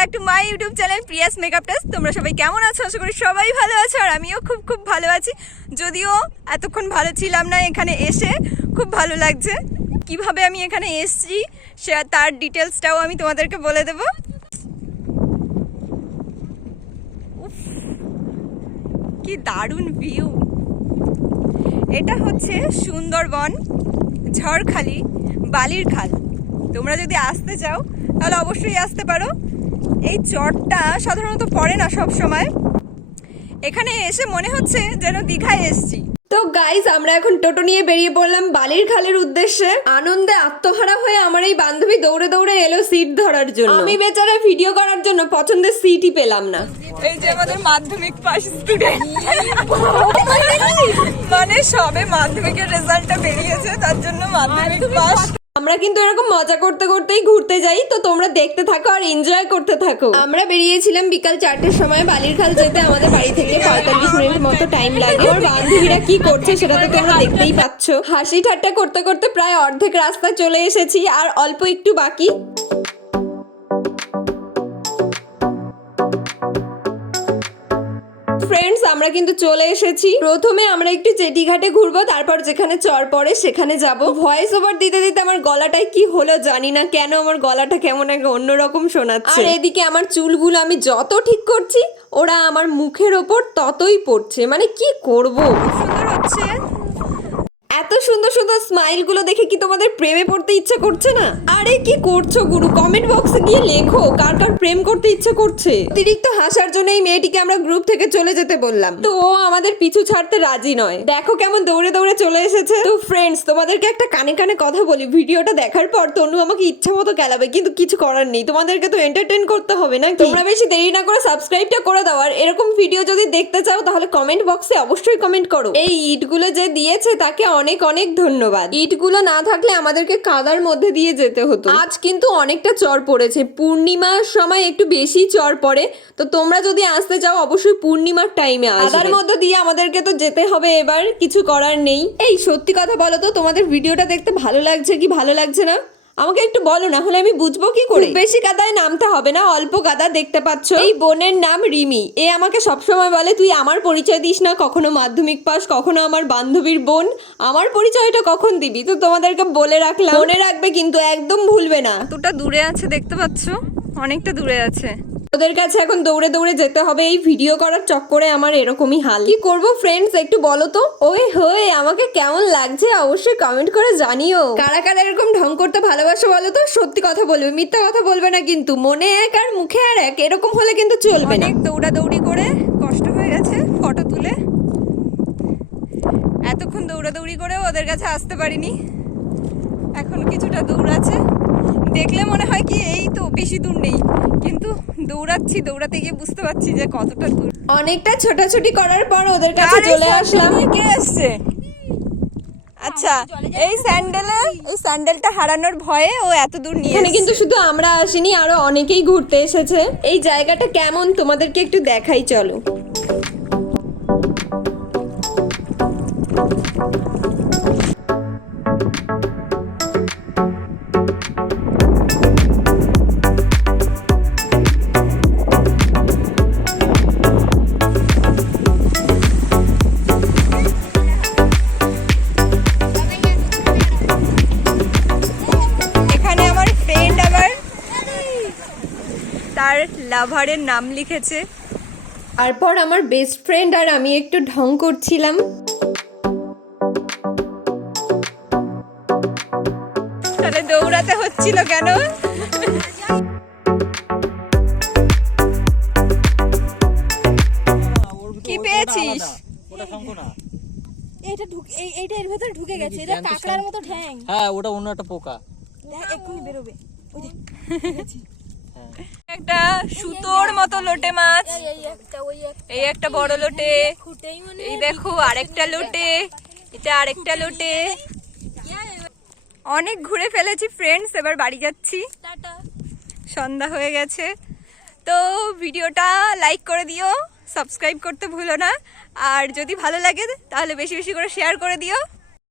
Back to my YouTube channel Prius makeup test. তোমরা সবাই কেমন আছো? আশা করি সবাই ভালো আছো, আর আমিও খুব খুব ভালো আছি। যদিও এতক্ষণ ভালো ছিলাম না, এখানে এসে খুব ভালো লাগছে। কিভাবে আমি এখানে এসেছি সে তার ডিটেলসটাও আমি তোমাদেরকে বলে দেবো। কি দারুণ ভিউ! এটা হচ্ছে সুন্দরবন, ঝড়খালি, বালির খাল। তোমরা যদি আসতে চাও তাহলে অবশ্যই আসতে পারো। এই চটটা সাধারণত পড়ে না সব সময়। এখানে এসে মনে হচ্ছে যেন দীঘায় এসেছি। তো গাইজ, আমরা এখন টোটো নিয়ে বেরিয়ে পড়লাম বালির খালের উদ্দেশ্যে। আনন্দে আত্মহারা হয়ে আমার এই বান্ধবী দৌড়ে দৌড়ে এলো সিট ধরার জন্য। আমি বেচারা ভিডিও করার জন্য পছন্দের সিটই পেলাম না। এই যে আমাদের মাধ্যমিক পাস স্টুডেন্ট, মানে সবে মাধ্যমিকের রেজাল্টটা বেরিয়েছে, তার জন্য মাধ্যমিক পাস। আমরা কিন্তু এরকম মজা করতে করতেই ঘুরতে যাই, তো তোমরা দেখতে থাকো আর এনজয় করতে থাকো। আমরা বেরিয়েছিলাম বিকাল 4টের সময়। বালির খাল যেতে আমাদের বাড়ি থেকে 45 মিনিট মতো টাইম লাগে। আমার বান্ধবীরা কি করছে সেটা তো তোমরা দেখতেই পাচ্ছ। হাসি ঠাট্টা করতে করতে প্রায় অর্ধেক রাস্তা চলে এসেছি, আর অল্প একটু বাকি। ফ্রেন্ডস, আমরা কিন্তু চলে এসেছি। প্রথমে আমরা একটু চেটিঘাটে ঘুরবো, তারপর যেখানে চর পড়ে সেখানে যাব। ভয়েস ওভার দিতে দিতে আমার গলাটায় কি হলো জানি না কেন, আমার গলাটা কেমন এক অন্যরকম শোনাচ্ছে। আর এদিকে আমার চুলগুলো আমি যত ঠিক করছি, ওরা আমার মুখের ওপর ততই পড়ছে। মানে কি করব, সুন্দর হচ্ছে। এত সুন্দর সুন্দর স্মাইল গুলো দেখে কি তোমাদের প্রেমে পড়তে ইচ্ছা করছে না? আরে কি করছো গুরু? কমেন্ট বক্সে গিয়ে লেখো কার কার প্রেম করতে ইচ্ছা করছে। অতিরিক্ত হাসার জন্য এই মেয়েটিকে আমরা গ্রুপ থেকে চলে যেতে বললাম, তো ও আমাদের পিছু ছাড়তে রাজি নয়। দেখো কেমন দৌড়ে দৌড়ে চলে এসেছে। তো ফ্রেন্ডস, তোমাদেরকে একটা কানে কানে কথা বলি। ভিডিওটা দেখার পর তনু আমাকে ইচ্ছা মতো খেলাবে, কিন্তু কিছু করার নেই। তোমাদেরকে তো এন্টারটেইন করতে হবে না? তোমরা বেশি দেরি না করে সাবস্ক্রাইবটা করে দাও। আর এরকম ভিডিও যদি দেখতে চাও তাহলে কমেন্ট বক্সে অবশ্যই কমেন্ট করো। এই ইটগুলো যে দিয়েছে তাকে অনেক অনেক ধন্যবাদ। ইটগুলো না থাকলে আমাদেরকে কাদার মধ্যে দিয়ে যেতে হতো। আজ কিন্তু অনেকটা চর পড়েছে। পূর্ণিমার সময় একটু বেশি চর পড়ে, তো তোমরা যদি আসতে চাও অবশ্যই পূর্ণিমার টাইমে আসবে। কাদার মধ্যে দিয়ে আমাদেরকে তো যেতে হবে, এবার কিছু করার নেই। এই সত্যি কথা বলো তো, তোমাদের ভিডিওটা দেখতে ভালো লাগছে কি ভালো লাগছে না আমাকে একটু বলো, না হলে আমি বুঝবো কি করে? বেশি কাদায় নামতে হবে না, অল্প কাদা। দেখতে পাচ্ছ এই বোনের নাম রিমি। এ আমাকে সবসময় বলে তুই আমার পরিচয় দিস না, কখনো মাধ্যমিক পাস, কখনো আমার বান্ধবীর বোন। আমার পরিচয়টা কখন দিবি? তো তোমাদেরকে বলে রাখলাম, মনে রাখবে কিন্তু, একদম ভুলবে না। এতটা দূরে আছে দেখতে পাচ্ছ, অনেকটা দূরে আছে। ওদের কাছে এখন দৌড়ে দৌড়ে যেতে হবে। এই ভিডিও করার চক্করে আমার এরকমই হাল। কি করব ফ্রেন্ডস, একটু বলো তো। ওই হয়ে আমাকে কেমন লাগছে অবশ্যই কমেন্ট করে জানিও। কারা কারা এরকম ঢং করতে ভালোবাসো বলো তো? সত্যি কথা বলবে, মিথ্যা কথা বলবে না কিন্তু। মনে এক আর মুখে আর এক, এরকম হলে কিন্তু চলবে না। অনেক দৌড়াদৌড়ি করে কষ্ট হয়ে গেছে ফটো তুলে। এতক্ষণ দৌড়াদৌড়ি করে ওদের কাছে আসতে পারিনি। এখন কিছুটা দূর আছে। দেখলে মনে হয় কি এই তো বেশি দূর নেই, কিন্তু দৌড়াচ্ছি, দৌড়াতে গিয়ে বুঝতে পারছি যে কতটা দূর। অনেকটা ছোটাছুটি করার পর ওদের কাছে চলে আসলাম। কে আসছে? আচ্ছা, এই স্যান্ডেলটা হারানোর ভয়ে ও এত দূর নিয়ে এসেছে। কিন্তু শুধু আমরা আসিনি, আরো অনেকেই ঘুরতে এসেছে। এই জায়গাটা কেমন তোমাদেরকে একটু দেখাই, চলো। তার লাভারের নাম লিখেছে। তারপর আমার বেস্ট ফ্রেন্ড আর আমি একটু ঢং করছিলাম। তাহলে দৌড়াতে হচ্ছিল কেন? কি পেয়েছিস? এইটা এর ভেতরে ঢুকে গেছে। এটা কাকড়ার মতো ঠ্যাং। হ্যাঁ, ওটা অন্য একটা পোকা। দেখ এক্ষুনি বেরোবে। ওই দেখ একটা সুতোর মতো লোটে মাছ। এই একটা বড় লোটে। এই দেখো আরেকটা লোটে। এটা আরেকটা লোটে। অনেক ঘুরে ফেলেছি ফ্রেন্ডস, এবার বাড়ি যাচ্ছি। সন্ধ্যা হয়ে গেছে। তো ভিডিওটা লাইক করে দিও, সাবস্ক্রাইব করতে ভুলো না, আর যদি ভালো লাগে তাহলে বেশি বেশি করে শেয়ার করে দিও।